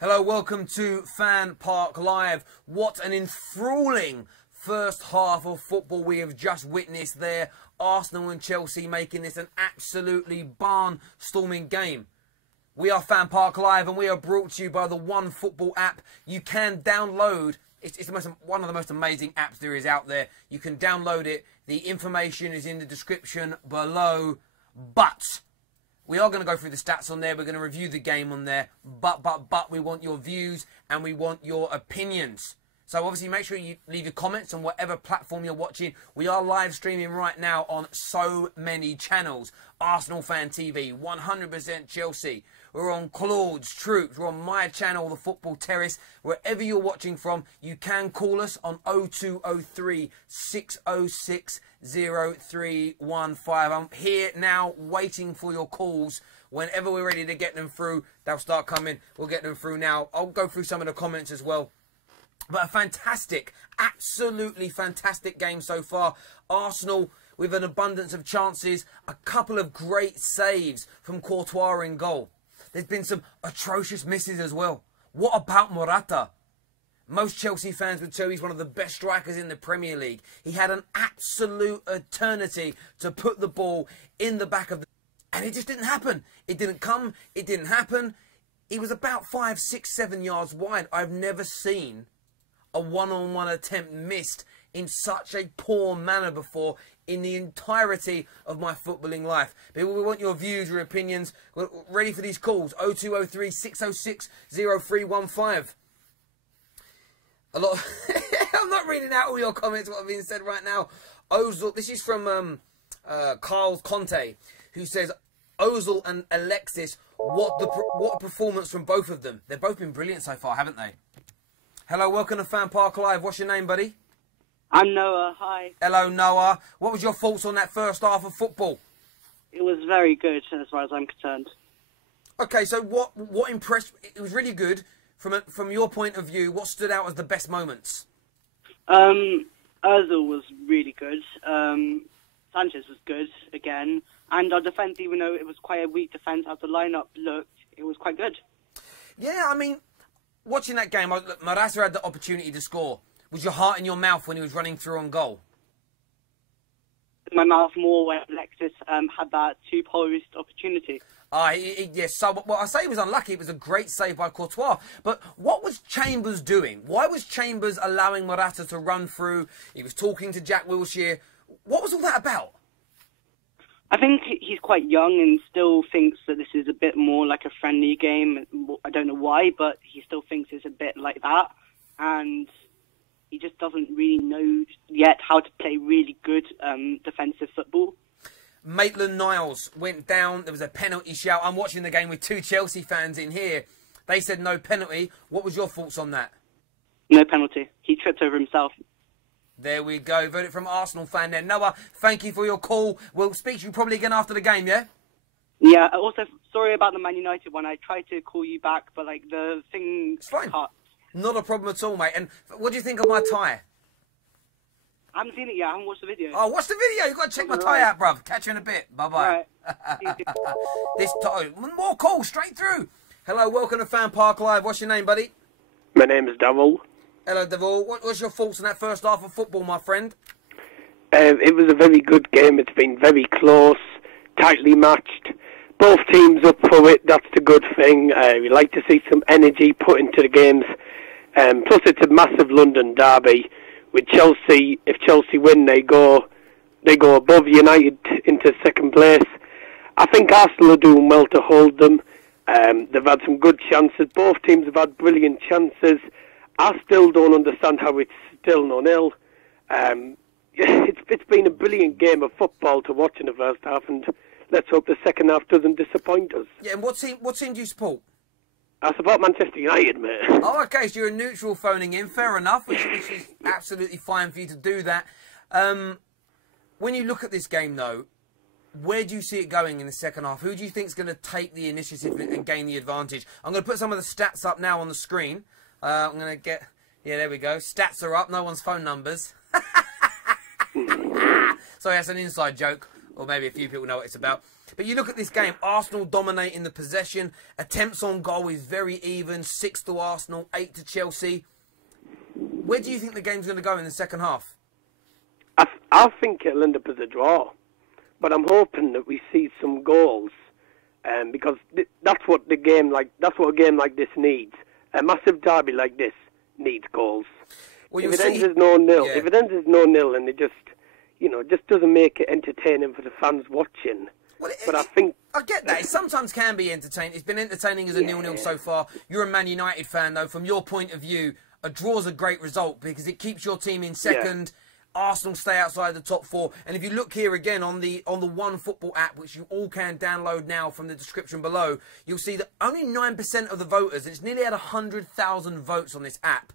Hello, welcome to FanPark Live. What an enthralling first half of football we have just witnessed there. Arsenal and Chelsea making this an absolutely barn-storming game. We are FanPark Live and we are brought to you by the One Football app. You can download, it's one of the most amazing apps there is out there. You can download it. The information is in the description below. But we are going to go through the stats on there. We're going to review the game on there. But we want your views and we want your opinions. So obviously make sure you leave your comments on whatever platform you're watching. We are live streaming right now on so many channels. ArsenalFanTV, 100% Chelsea. We're on Claude's Troops. We're on my channel, The Football Terrace. Wherever you're watching from, you can call us on 0203 606 0315. I'm here now waiting for your calls. Whenever we're ready to get them through, they'll start coming. We'll get them through now. I'll go through some of the comments as well. But a fantastic, absolutely fantastic game so far. Arsenal with an abundance of chances. A couple of great saves from Courtois in goal. There's been some atrocious misses as well. What about Morata? Most Chelsea fans would say he's one of the best strikers in the Premier League. He had an absolute eternity to put the ball in the back of the... And it just didn't happen. It didn't come. It didn't happen. He was about 5, 6, 7 yards wide. I've never seen a one-on-one attempt missed in such a poor manner before in the entirety of my footballing life. People, we want your views, your opinions. We're ready for these calls. 0203 606 0315. A lot of I'm not reading out all your comments, what are being said right now. Ozil, this is from Carl Conte, who says, Ozil and Alexis, what a performance from both of them. They've both been brilliant so far, haven't they? Hello, welcome to FanPark Live. What's your name, buddy? I'm Noah. Hi. Hello, Noah. What was your thoughts on that first half of football? It was very good, as far as I'm concerned. Okay, so what impressed? It was really good. From your point of view, what stood out as the best moments? Ozil was really good. Sanchez was good again. And our defence, even though it was quite a weak defence, as the lineup looked, it was quite good. Yeah, I mean, watching that game, Morata had the opportunity to score. Was your heart in your mouth when he was running through on goal? My mouth more when Alexis had that two-posed opportunity. Yes, so what I say he was unlucky. It was a great save by Courtois. But what was Chambers doing? Why was Chambers allowing Morata to run through? He was talking to Jack Wilshere. What was all that about? I think he's quite young and still thinks that this is a bit more like a friendly game. I don't know why, but he still thinks it's a bit like that. And he just doesn't really know yet how to play really good defensive football. Maitland-Niles went down. There was a penalty shout. I'm watching the game with two Chelsea fans in here. They said no penalty. What was your thoughts on that? No penalty. He tripped over himself. There we go. Voted from Arsenal fan there. Noah, thank you for your call. We'll speak to you probably again after the game, yeah? Yeah, also, sorry about the Man United one. I tried to call you back, but, like, the thing cut. Not a problem at all, mate. And what do you think of my tie? I haven't seen it yet. I haven't watched the video. Oh, watch the video. You've got to check my tie out, bruv. Catch you in a bit. Bye-bye. Right. More calls straight through. Hello, welcome to FanPark Live. What's your name, buddy? My name is Davil. Hello, Davil. What's your thoughts on that first half of football, my friend? It was a very good game. It's been very close, tightly matched. Both teams up for it. That's the good thing. We like to see some energy put into the games. Plus, it's a massive London derby. With Chelsea, if Chelsea win, they go above United into second place. I think Arsenal are doing well to hold them. They've had some good chances. Both teams have had brilliant chances. I still don't understand how it's still 0-0. It's been a brilliant game of football to watch in the first half, and let's hope the second half doesn't disappoint us. Yeah, and what team do you support? I support Manchester United, mate. Oh, okay, so you're a neutral phoning in. Fair enough, which is absolutely fine for you to do that. When you look at this game, though, where do you see it going in the second half? Who do you think is going to take the initiative and gain the advantage? I'm going to put some of the stats up now on the screen. I'm going to get... Yeah, there we go. Stats are up. No one's phone numbers. Sorry, that's an inside joke. or maybe a few people know what it's about. But you look at this game, Arsenal dominating the possession. Attempts on goal is very even, 6 to Arsenal, 8 to Chelsea. Where do you think the game's going to go in the second half? I think it'll end up as a draw, but I'm hoping that we see some goals, because that's what a game like this needs. A massive derby like this needs goals. Well, if it ends as 0-0, and it just doesn't make it entertaining for the fans watching. Well, I get that. It sometimes can be entertaining. It's been entertaining as a 0-0 so far. You're a Man United fan, though. From your point of view, a draw's a great result because it keeps your team in second. Arsenal stay outside the top 4. And if you look here again on the One Football app, which you all can download now from the description below, you'll see that only 9% of the voters, and it's nearly had 100,000 votes on this app,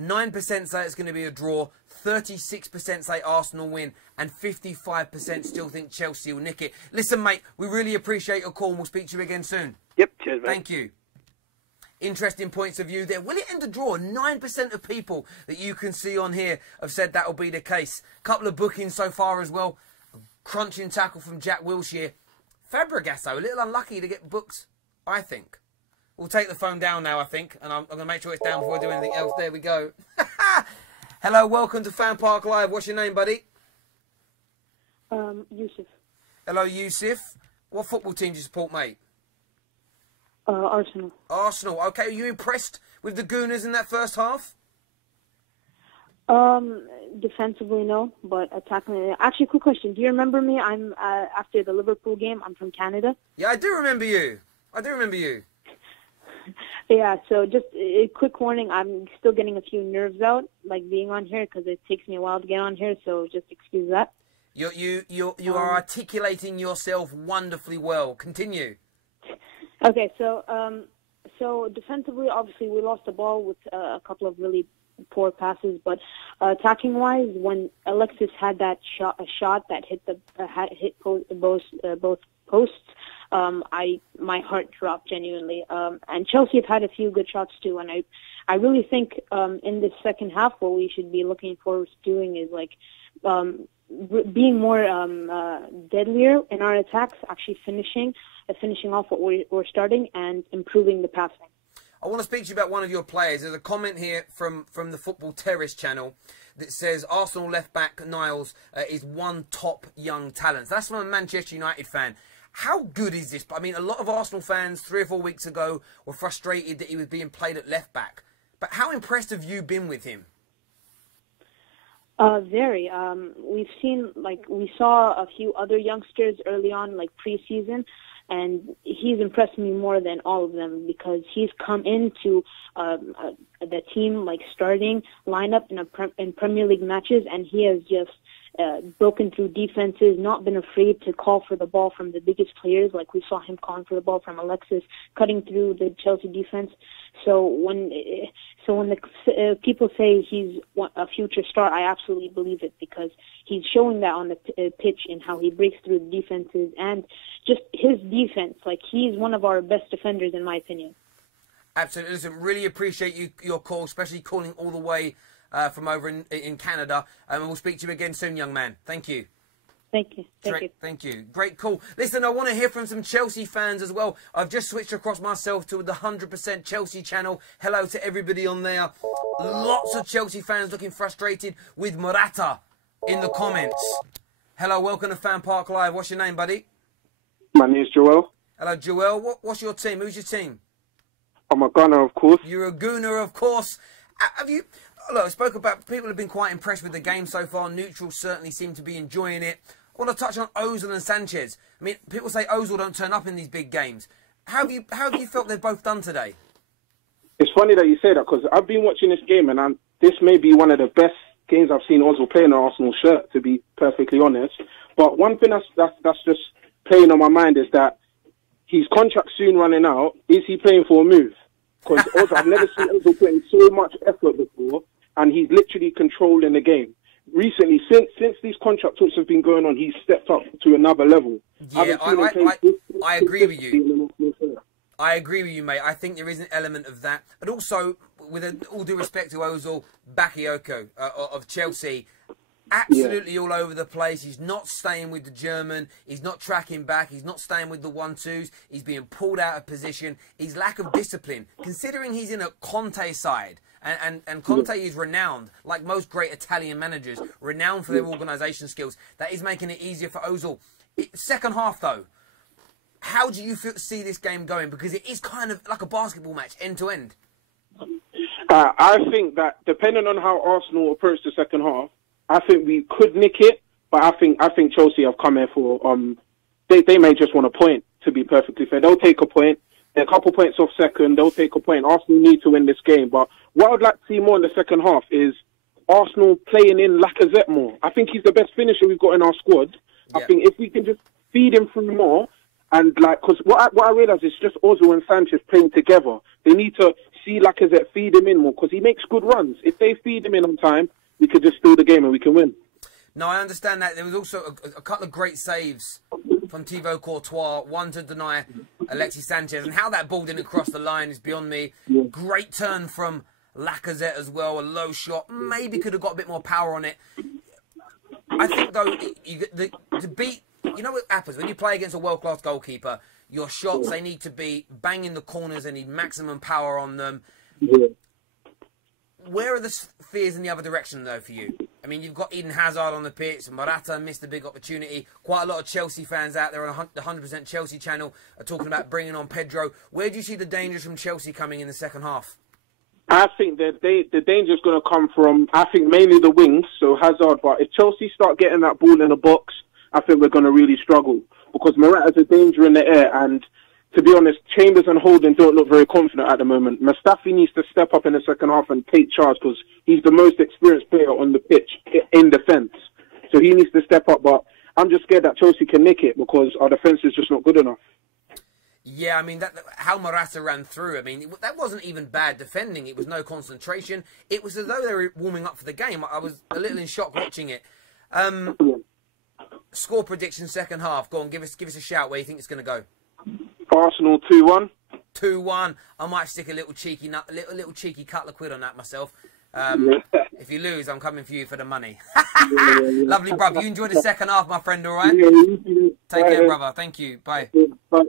9% say it's going to be a draw, 36% say Arsenal win, and 55% still think Chelsea will nick it. Listen, mate, we really appreciate your call and we'll speak to you again soon. Yep, cheers, mate. Thank you. Interesting points of view there. Will it end a draw? 9% of people that you can see on here have said that will be the case. Couple of bookings so far as well. A crunching tackle from Jack Wilshere. Fabregas, though, a little unlucky to get booked, I think. We'll take the phone down now, I think, and I'm going to make sure it's down before I do anything else. There we go. Hello, welcome to FanPark Live. What's your name, buddy? Yusuf. Hello, Yusuf. What football team do you support, mate? Arsenal. Arsenal. Okay, are you impressed with the Gooners in that first half? Defensively, no, but attacking. Actually, quick question. Do you remember me? I'm after the Liverpool game. I'm from Canada. Yeah, I do remember you. Yeah, so just a quick warning, I'm still getting a few nerves out, like being on here, because it takes me a while to get on here, so just excuse that. You are articulating yourself wonderfully well. Continue. Okay, so defensively, obviously, we lost the ball with a couple of really poor passes, but attacking-wise, when Alexis had that shot that hit both posts, my heart dropped genuinely. And Chelsea have had a few good shots too, and I really think in this second half what we should be looking forward to doing is like being more deadlier in our attacks, actually finishing off what we're starting and improving the passing. I want to speak to you about one of your players. There's a comment here from the Football Terrace channel that says Arsenal left-back Niles is one top young talent. That's from a Manchester United fan. How good is this? I mean, a lot of Arsenal fans 3 or 4 weeks ago were frustrated that he was being played at left-back. But how impressed have you been with him? Very. We saw a few other youngsters early on, like pre-season, and he's impressed me more than all of them because he's come into the team like starting lineup in Premier League matches, and he has just broken through defenses, not been afraid to call for the ball from the biggest players, like we saw him calling for the ball from Alexis, cutting through the Chelsea defense. So when the people say he's a future star, I absolutely believe it because he's showing that on the pitch and how he breaks through the defenses and just his defense. Like, he's one of our best defenders, in my opinion. Absolutely. Listen, really appreciate your call, especially calling all the way from over in Canada. And we'll speak to you again soon, young man. Thank you. Thank you. Thank you. Great call. Listen, I want to hear from some Chelsea fans as well. I've just switched across myself to the 100% Chelsea channel. Hello to everybody on there. Lots of Chelsea fans looking frustrated with Morata in the comments. Hello, welcome to FanPark Live. What's your name, buddy? My name's Joel. Hello, Joel. What's your team? Who's your team? I'm a Gunner, of course. You're a Gooner, of course. Have you... Look, I spoke about people have been quite impressed with the game so far. Neutrals certainly seem to be enjoying it. I want to touch on Ozil and Sanchez. I mean, people say Ozil don't turn up in these big games. How have you felt they've both done today? It's funny that you say that because I've been watching this game and this may be one of the best games I've seen Ozil play in an Arsenal shirt, to be perfectly honest. But one thing that's just playing on my mind is that his contract's soon running out. Is he playing for a move? Because I've never seen Ozil put in so much effort before, and he's literally controlling the game. Recently, since these contract talks have been going on, he's stepped up to another level. Yeah, I agree with you. I agree with you, mate. I think there is an element of that. But also, with all due respect to Ozil, Bakayoko of Chelsea, absolutely all over the place. He's not staying with the German. He's not tracking back. He's not staying with the 1-2s. He's being pulled out of position. His lack of discipline, considering he's in a Conte side. And Conte is renowned, like most great Italian managers, renowned for their organisation skills. That is making it easier for Ozil. Second half, though, how do you see this game going? Because it is kind of like a basketball match, end to end. I think that depending on how Arsenal approach the second half, I think we could nick it. But I think Chelsea have come here for they may just want a point. To be perfectly fair, they'll take a point. They're a couple points off second. They'll take a point. Arsenal need to win this game. But what I'd like to see more in the second half is Arsenal playing in Lacazette more. I think he's the best finisher we've got in our squad. Yeah. I think if we can just feed him through more, and because what I realise is just Ozil and Sanchez playing together. They need to see Lacazette feed him in more because he makes good runs. If they feed him in on time, we could just steal the game and we can win. No, I understand that. There was also a couple of great saves from Thibaut Courtois, one to deny Alexis Sanchez, and how that ball didn't cross the line is beyond me. Yeah. Great turn from Lacazette as well, a low shot. Maybe could have got a bit more power on it. I think, though, to beat... You know what happens? When you play against a world-class goalkeeper, your shots, they need to be banging the corners. They need maximum power on them. Yeah. Where are the fears in the other direction, though, for you? I mean, you've got Eden Hazard on the pitch. Morata missed a big opportunity. Quite a lot of Chelsea fans out there on the 100% Chelsea channel are talking about bringing on Pedro. Where do you see the dangers from Chelsea coming in the second half? I think that the danger's going to come from, I think, mainly the wings, so Hazard. But if Chelsea start getting that ball in the box, I think we're going to really struggle. Because Morata's a danger in the air, and to be honest, Chambers and Holding don't look very confident at the moment. Mustafi needs to step up in the second half and take charge because he's the most experienced player on the pitch in defence. So he needs to step up, but I'm just scared that Chelsea can nick it because our defence is just not good enough. Yeah, I mean, how Morata ran through, I mean, that wasn't even bad defending. It was no concentration. It was as though they were warming up for the game. I was a little in shock watching it. Score prediction second half. Go on, give us a shout where you think it's going to go. Arsenal 2-1. 2-1. I might stick a little cheeky couple of quid on that myself. If you lose, I'm coming for you for the money. Lovely, bruv. You enjoy the second half, my friend, all right? Take care, brother. Thank you. Bye. Bye.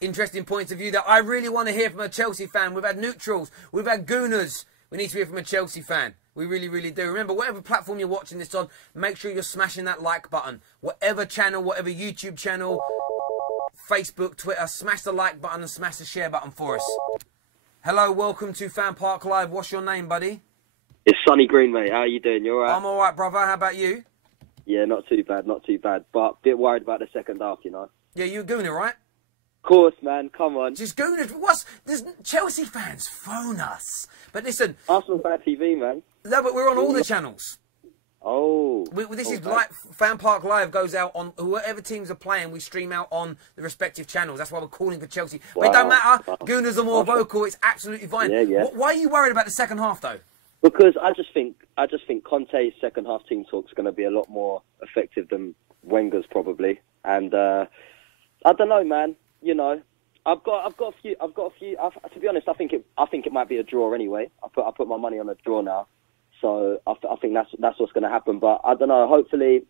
Interesting points of view that I really want to hear from a Chelsea fan. We've had neutrals. We've had gooners. We need to hear from a Chelsea fan. We really, really do. Remember, whatever platform you're watching this on, make sure you're smashing that like button. Whatever channel, whatever YouTube channel, Facebook, Twitter, smash the like button and smash the share button for us. Hello, welcome to FanPark Live. What's your name, buddy? It's Sonny Green, mate. How are you doing? You alright? I'm alright, brother. How about you? Yeah, not too bad, not too bad. But a bit worried about the second half, you know. Yeah, you're gooner, right? Of course, man. Come on. Just gooners. There's Chelsea fans, phone us. But listen. ArsenalFanTV, man. No, but we're on all the channels. Oh. This is like FanPark Live goes out on whoever teams are playing. We stream out on the respective channels. That's why we're calling for Chelsea. Wow. But it don't matter. Gooners are more vocal. It's absolutely fine. Yeah. Why are you worried about the second half, though? Because I just think Conte's second half team talk's going to be a lot more effective than Wenger's probably. And I don't know, man. You know, I've got a few. To be honest, I think it might be a draw anyway. I put my money on a draw now. So I think that's what's going to happen. But I don't know. Hopefully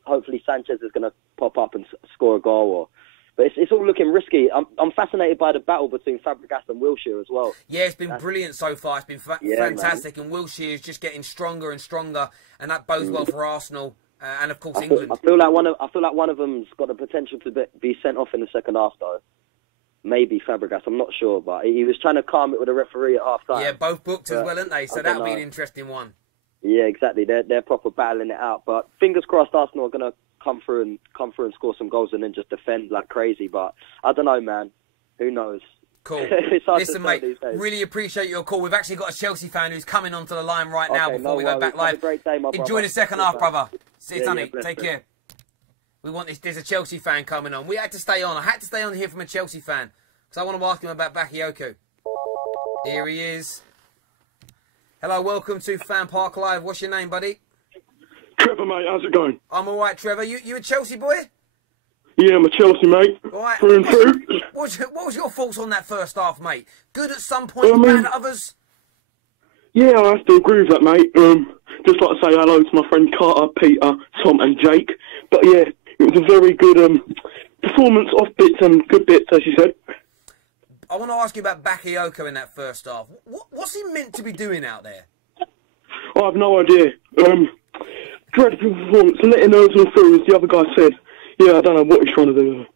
Sanchez is going to pop up and score a goal. But it's all looking risky. I'm fascinated by the battle between Fabregas and Wilshere as well. Yeah, it's been brilliant so far. It's been fantastic, man. And Wilshere is just getting stronger and stronger, and that bodes well for Arsenal and of course England. I feel like one of them's got the potential to be sent off in the second half though. Maybe Fabregas, I'm not sure, but he was trying to calm it with a referee at half time. Yeah, both booked as well, aren't they? So that'll be an interesting one. Yeah, exactly. They're proper battling it out. But fingers crossed, Arsenal are going to come through and score some goals and then just defend like crazy. But I don't know, man. Who knows? Cool. Listen, mate, really appreciate your call. We've actually got a Chelsea fan who's coming onto the line right now before we go back live. Have a great day, my Enjoy brother. the second half, brother. See you, Sonny. Yeah, Take care. We want this. There's a Chelsea fan coming on. We had to stay on. I had to stay on here from a Chelsea fan because I want to ask him about Bakayoko. Here he is. Hello, welcome to FanPark Live. What's your name, buddy? Trevor, mate. How's it going? I'm all right, Trevor. You a Chelsea boy? Yeah, I'm a Chelsea, mate. All right. Through and through. What was your thoughts on that first half, mate? Good at some points, bad at others? Yeah, I have to agree with that, mate. Just like to say hello to my friend Carter, Peter, Tom and Jake. But yeah, it was a very good performance, off bits and good bits, as you said. I want to ask you about Bakayoko in that first half. What's he meant to be doing out there? I have no idea. Dreadful performance, letting those all through, as the other guy said. Yeah, I don't know what he's trying to do.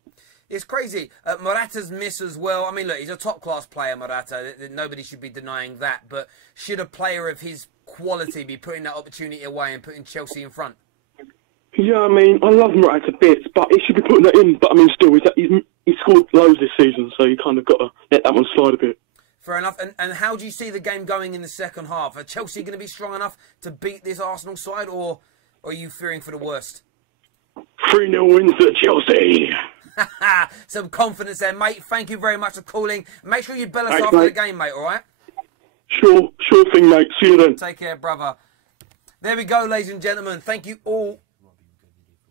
It's crazy. Morata's miss as well. I mean, look, he's a top-class player, Morata. Nobody should be denying that. But should a player of his quality be putting that opportunity away and putting Chelsea in front? Yeah, I mean, I love Morata bits, but he should be putting that in. But I mean, still, he's scored loads this season, so you kind of got to let that one slide a bit. Fair enough. And how do you see the game going in the second half? Are Chelsea going to be strong enough to beat this Arsenal side, or are you fearing for the worst? 3-0 wins to Chelsea. Some confidence there, mate. Thank you very much for calling. Make sure you bell us after the game, mate, all right? Sure thing, mate. See you then. Take care, brother. There we go, ladies and gentlemen. Thank you all.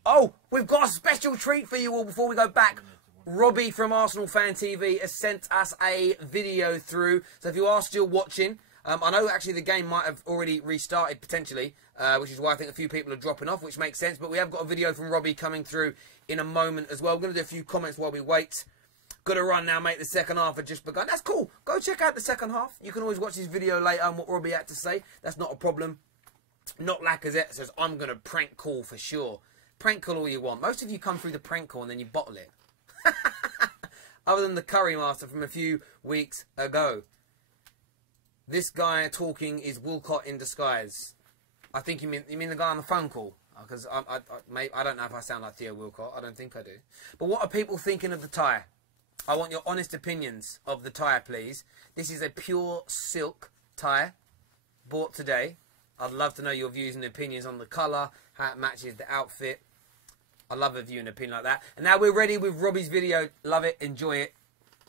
Oh, we've got a special treat for you all before we go back. Robbie from ArsenalFanTV has sent us a video through. So if you are still watching, I know actually the game might have already restarted potentially, which is why I think a few people are dropping off, which makes sense. But we have got a video from Robbie coming through in a moment as well. We're going to do a few comments while we wait. Got to run now, mate. The second half had just begun. That's cool. Go check out the second half. You can always watch this video later on what Robbie had to say. That's not a problem. Not Lacazette says, I'm going to prank call for sure. Prank call all you want. Most of you come through the prank call and then you bottle it. Other than the Curry Master from a few weeks ago. This guy talking is Wilcott in disguise. I think you mean the guy on the phone call. Because I don't know if I sound like Theo Wilcott. I don't think I do. But what are people thinking of the tie? I want your honest opinions of the tie, please. This is a pure silk tie. Bought today. I'd love to know your views and opinions on the colour. How it matches the outfit. I love a view and opinion like that. And now we're ready with Robbie's video. Love it. Enjoy it.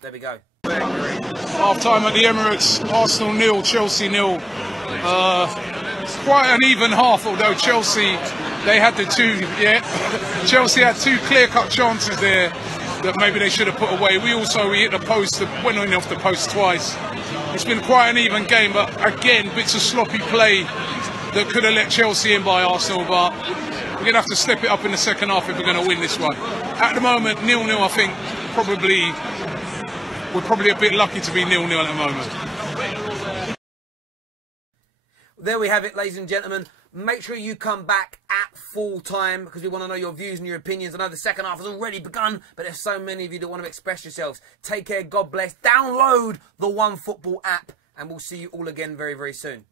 There we go. Half time at the Emirates. Arsenal 0, Chelsea 0. Quite an even half, although Chelsea, they had the two, Chelsea had two clear-cut chances there that maybe they should have put away. We hit the post, went in off the post twice. It's been quite an even game, but again, bits of sloppy play that could have let Chelsea in by Arsenal, but we're going to have to step it up in the second half if we're going to win this one. At the moment, 0-0, I think, we're probably a bit lucky to be 0-0 at the moment. There we have it, ladies and gentlemen. Make sure you come back at full time because we want to know your views and your opinions. I know the second half has already begun, but there's so many of you that want to express yourselves. Take care, God bless. Download the OneFootball app, and we'll see you all again very, very soon.